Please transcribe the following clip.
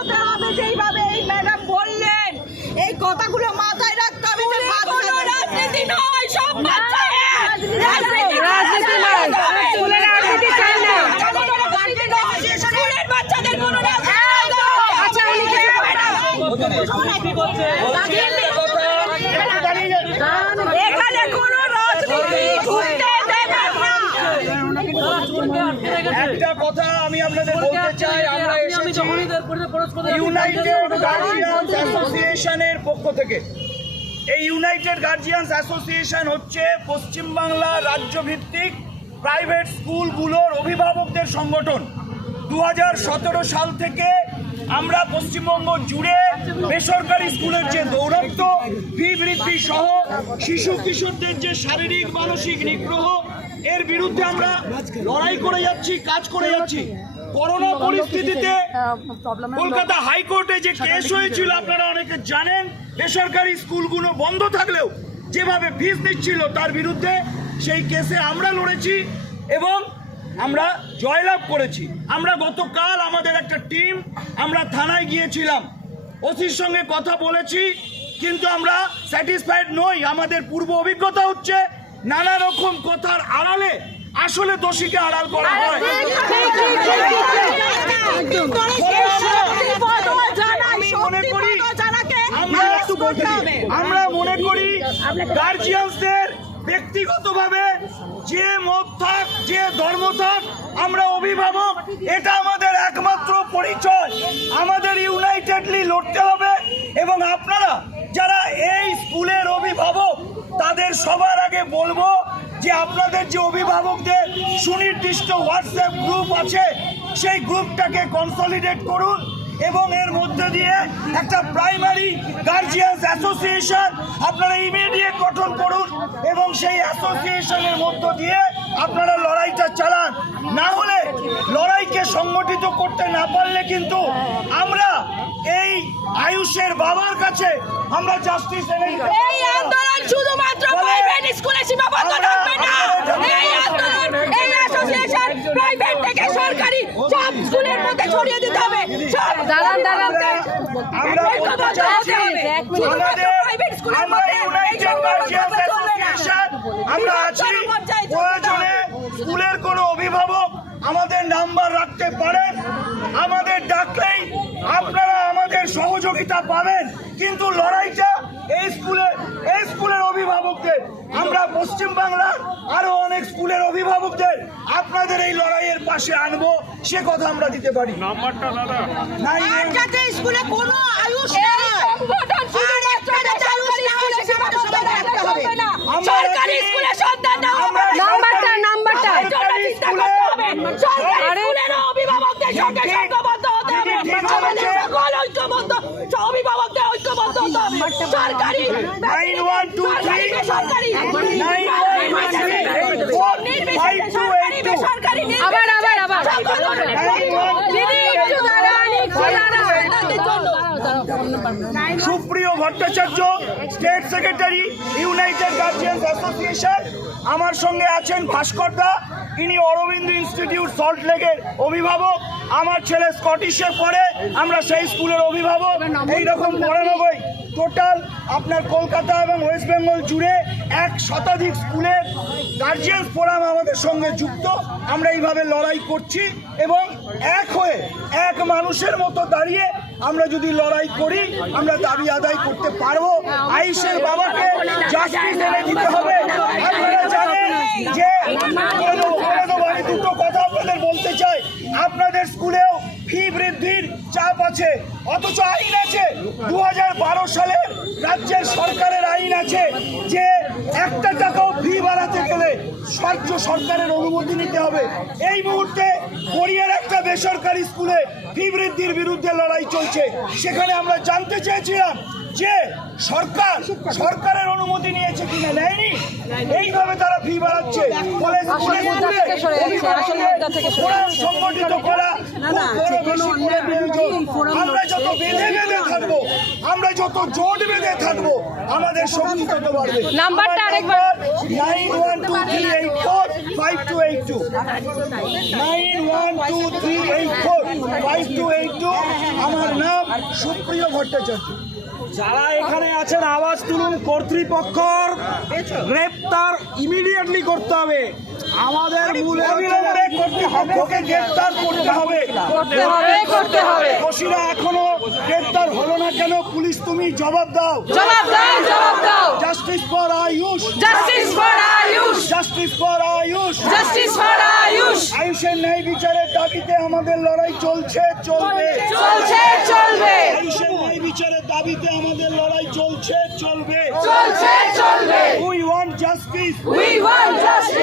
হতে হবে যেইভাবে এই ম্যাডাম বললেন, এই কথাগুলো মাথায় রাখতে হবে। রাজনীতি নয়, সব বাচ্চা রাজনীতি নয়, স্কুলের রাজনীতি চাই না, স্কুলের বাচ্চাদের কোনো এখানে কোনো রাজনীতি ঢুকতে দেবে না। একটা কথা আমি আপনাদের বলতে চাই, আমরা এসেছি ইউনাইটেড গার্জিয়ান্স অ্যাসোসিয়েশনের পক্ষ থেকে। এই ইউনাইটেড গার্জিয়ান্স অ্যাসোসিয়েশন হচ্ছে পশ্চিমবাংলা রাজ্যভিত্তিক প্রাইভেট স্কুলগুলোর অভিভাবকদের সংগঠন। 2017 সাল থেকে আমরা পশ্চিমবঙ্গ জুড়ে বেসরকারি স্কুলের যে দৌরাত্ম্য, ফি বৃদ্ধি সহ শিশু কিশোরদের যে শারীরিক মানসিক নিগ্রহ, এর বিরুদ্ধে আমরা লড়াই করে যাচ্ছি, কাজ করে যাচ্ছি। করোনা পরিস্থিতিতে কলকাতা হাইকোর্টে যে কেস হয়েছিল আপনারা অনেকে জানেন, বেসরকারি স্কুলগুলো বন্ধ থাকলেও যেভাবে ফিস নিচ্ছিল তার বিরুদ্ধে সেই কেসে আমরা লড়েছি এবং আমরা জয়লাভ করেছি। আমরা গতকাল আমাদের একটা টিম আমরা থানায় গিয়েছিলাম, ওসির সঙ্গে কথা বলেছি, কিন্তু আমরা স্যাটিসফাইড নই। আমাদের পূর্ব অভিজ্ঞতা হচ্ছে নানা রকম কথার আড়ালে আসলে দোষীকে আড়াল করা হয়। আমরা মনে করি গার্জিয়ানদের ব্যক্তিগতভাবে যে মত থাক, যে ধর্ম থাক, আমরা অভিভাবক, এটা আমাদের একমাত্র পরিচয়। আমাদের ইউনাইটেডলি লড়তে হবে এবং আপনারা যারা এই স্কুলের অভিভাবক তাদের সবার আগে বলবো যে আপনাদের যে অভিভাবকদের সুনির্দিষ্ট হোয়াটসঅ্যাপ গ্রুপ আছে সেই গ্রুপটাকে কনসলিডেট করুন এবং এর মধ্যে দিয়ে একটা প্রাইমারি গার্জিয়ান্স অ্যাসোসিয়েশন আপনারা ইমিডিয়েট গঠন করুন এবং সেই অ্যাসোসিয়েশনের মধ্য দিয়ে আপনারা লড়াইটা চালান। না হলে লড়াইকে সংগঠিত করতে না পারলে কিন্তু আমরা এই আয়ুষের বাবার কাছে আমরা জাস্টিস এনে এই আন্দোলন শুধুমাত্র প্রাইভেট স্কুলে সীমাবদ্ধ থাকবে না। এই আন্দোলন, এই অ্যাসোসিয়েশন প্রাইভেট থেকে সরকারি সব স্কুলের মধ্যে ছড়িয়ে দিতে হবে। সব দাঁড়ান আমরা বলতে চাইছি আমাদের ইউনাইটেড গার্জিয়ান্স অ্যাসোসিয়েশন আমরা আছি। প্রয়োজনে স্কুলের কোনো অভিভাবক আমাদের নাম্বার রাখতে পারেন, আমাদের ডাকলেই আপনারা আমাদের সহযোগিতা পাবেন। কিন্তু লড়াইটা এই স্কুলের অভিভাবকদের, আমরা পশ্চিমবাংলার আরো অনেক স্কুলের অভিভাবকদের আপনাদের এই লড়াইয়ের পাশে আনবো, সে কথা আমরা দিতে পারি। নাম্বারটা দাদা, যাতে স্কুলে কোনো আয়ুষ সরকারি স্কুলে সন্তান নাম্বারটা সরকারি স্কুলের অভিভাবকদের সঙ্গে সংঘবদ্ধ হতে হবে। সকল ঐক্যবদ্ধ অভিভাবকদের ঐক্যবদ্ধ হতে হবে। সরকারি 9123 বেসরকারি বেসরকারি আবার সুপ্রিয় Bhattacharya, state secretary, United guardians association. আমার সঙ্গে আছেন ভাস্কর দা, ইনি অরবিন্দ ইনস্টিটিউট সল্ট লেকের অভিভাবক। আমার ছেলে স্কটিশে পড়ে, আমরা সেই স্কুলের অভিভাবক। এইরকম 99 টোটাল আপনার কলকাতা এবং ওয়েস্ট বেঙ্গল জুড়ে 1 শতাধিক স্কুলের গার্জিয়ান্স ফোরাম আমাদের সঙ্গে যুক্ত। আমরা এইভাবে লড়াই করছি এবং এক হয়ে এক মানুষের মতো দাঁড়িয়ে আমরা যদি লড়াই করি আমরা দাবি আদায় করতে পারবো। আয়ুষের বাবাকে জাস্টিস এনে দিতে হবে। আপনারা জানেন যে দুটো কথা আপনাদের বলতে চাই, আপনাদের স্কুলেও ফি বৃদ্ধির চাপ আছে, অথচ আইন আছে 2012 সালের রাজ্যের সরকারের আইন আছে যে 1 টাকাও ফি বাড়াতে গেলে রাজ্য সরকারের অনুমতি নিতে হবে। এই মুহূর্তে গড়িয়ার একটা বেসরকারি স্কুলে ফি বৃদ্ধির বিরুদ্ধে লড়াই চলছে। সেখানে আমরা জানতে চেয়েছিলাম যে সরকারের অনুমতি নিয়েছে কিনা, নেয়নি। এইভাবে তারা ফি বাড়াচ্ছে। সংগঠিত করা আমরা যত বেঁধে বেঁধে থাকবো, আমরা যত জোট বেঁধে থাকবো, আমাদের শক্তি তত বাড়বে। নাম্বারটা আরেকবার। 9123845282 9123845282। আমার নাম সুপ্রিয় ভট্টাচার্য। যারা এখানে আছেন আওয়াজ তুলুন, কর্তৃপক্ষর গ্রেপ্তার ইমিডিয়েটলি করতে হবে। আমাদের মূল অবিলম্বে কর্তৃপক্ষকে গ্রেপ্তার করতে হবে। করতে হবে। দোষীরা এখনো গ্রেপ্তার হলো না কেন? পুলিশ তুমি জবাব দাও। জবাব দাও। Justice for Ayush, justice for Ayush, justice for Ayush. Justice for Ayush. আয়ুষের ন্যায় বিচারের দাবিতে আমাদের লড়াই চলবে। চলবে। আয়ুষের ন্যায় বিচারের দাবিতে আমাদের লড়াই চলবে। চলবে। We want justice. We want justice.